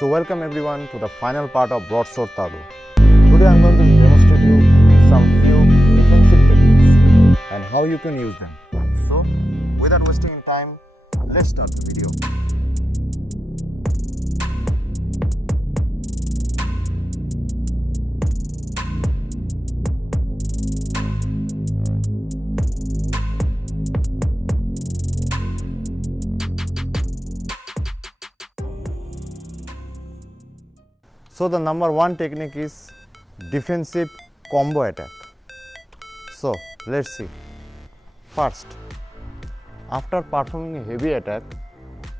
So welcome everyone to the final part of broadsword taolu. Today I am going to demonstrate you some few defensive techniques and how you can use them. So without wasting time, let's start the video. So the number one technique is defensive combo attack. So let's see. First, after performing a heavy attack,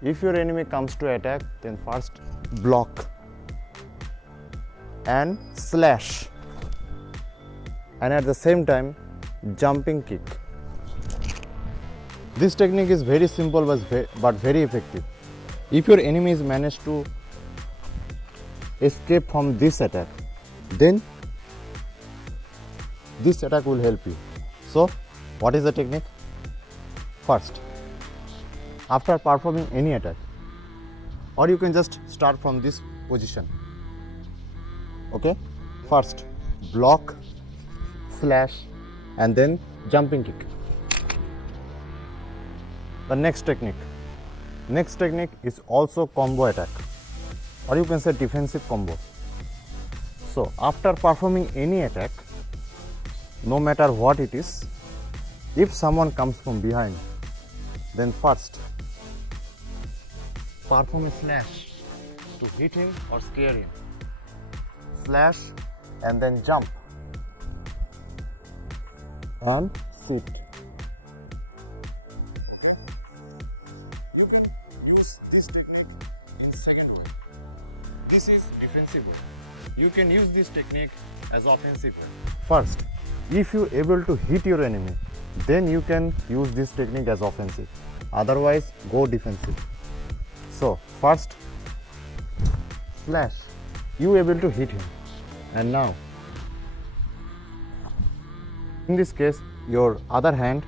if your enemy comes to attack, then first block and slash, and at the same time jumping kick. This technique is very simple but very effective. If your enemy is managed to escape from this attack, then this attack will help you. So what is the technique? First, after performing any attack, or you can just start from this position. Okay, first block, slash, and then jumping kick. The next technique is also combo attack, or you can say defensive combo. So after performing any attack, no matter what it is, if someone comes from behind, then first perform a slash to hit him or scare him. Slash and then jump and sit. You can use this technique in second way. This is defensive way. You can use this technique as offensive way. First, if you able to hit your enemy, then you can use this technique as offensive. Otherwise, go defensive. So first, slash, you able to hit him, and now in this case your other hand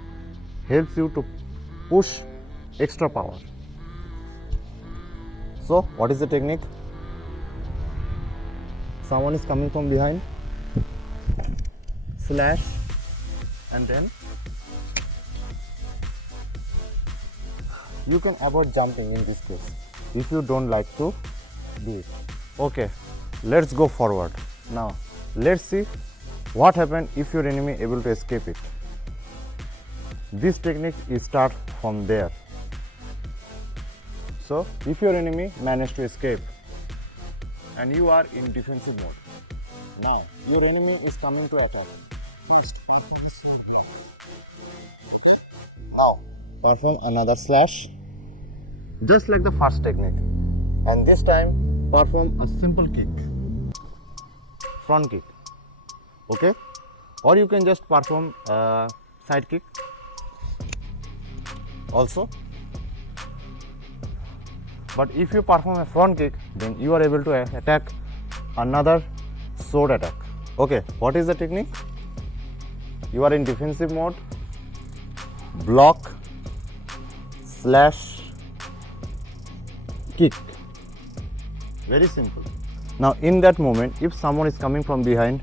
helps you to push extra power. So what is the technique? Someone is coming from behind, slash, and then you can avoid jumping in this case if you don't like to do it. Okay, let's go forward. Now let's see what happens if your enemy able to escape it. This technique is start from there. So if your enemy managed to escape and you are in defensive mode, now your enemy is coming to attack. Now perform another slash, just like the first technique, and this time perform a simple kick, front kick. Okay, or you can just perform a side kick also. But if you perform a front kick, then you are able to attack another sword attack. Okay, what is the technique? You are in defensive mode, block, slash, kick. Very simple. Now in that moment, if someone is coming from behind,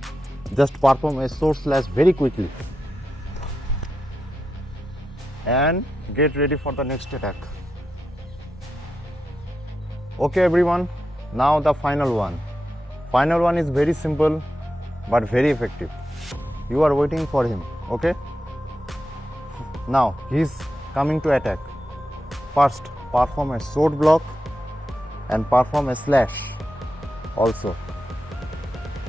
just perform a sword slash very quickly and get ready for the next attack. Okay everyone, now the final one. Final one is very simple but very effective. You are waiting for him, okay? Now he is coming to attack. First perform a sword block and perform a slash also.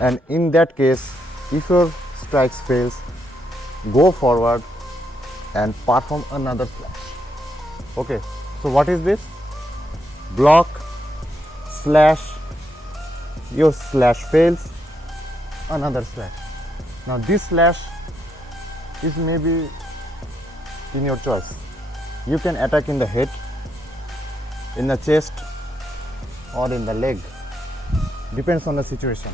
And in that case, if your strikes fails, go forward and perform another slash. Okay, so what is this? Block, slash, your slash fails, another slash. Now this slash is maybe in your choice. You can attack in the head, in the chest, or in the leg. Depends on the situation.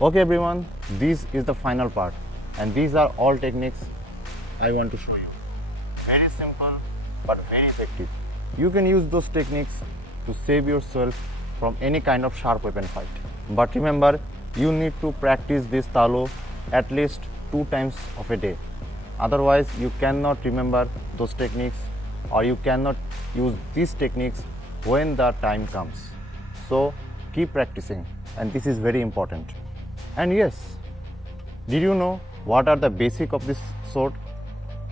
Okay everyone, this is the final part, and these are all techniques I want to show you. Very simple but very effective. You can use those techniques to save yourself from any kind of sharp weapon fight. But remember, you need to practice this taolu at least 2 times of a day. Otherwise, you cannot remember those techniques, or you cannot use these techniques when the time comes. So keep practicing, and this is very important. And yes, did you know what are the basic of this sword?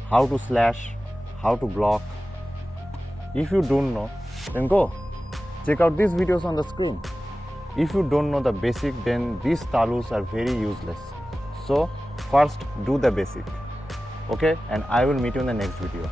How to slash, how to block. If you don't know, then go check out these videos on the screen. If you don't know the basic, then these taolus are very useless. So first do the basic. Okay, and I will meet you in the next video.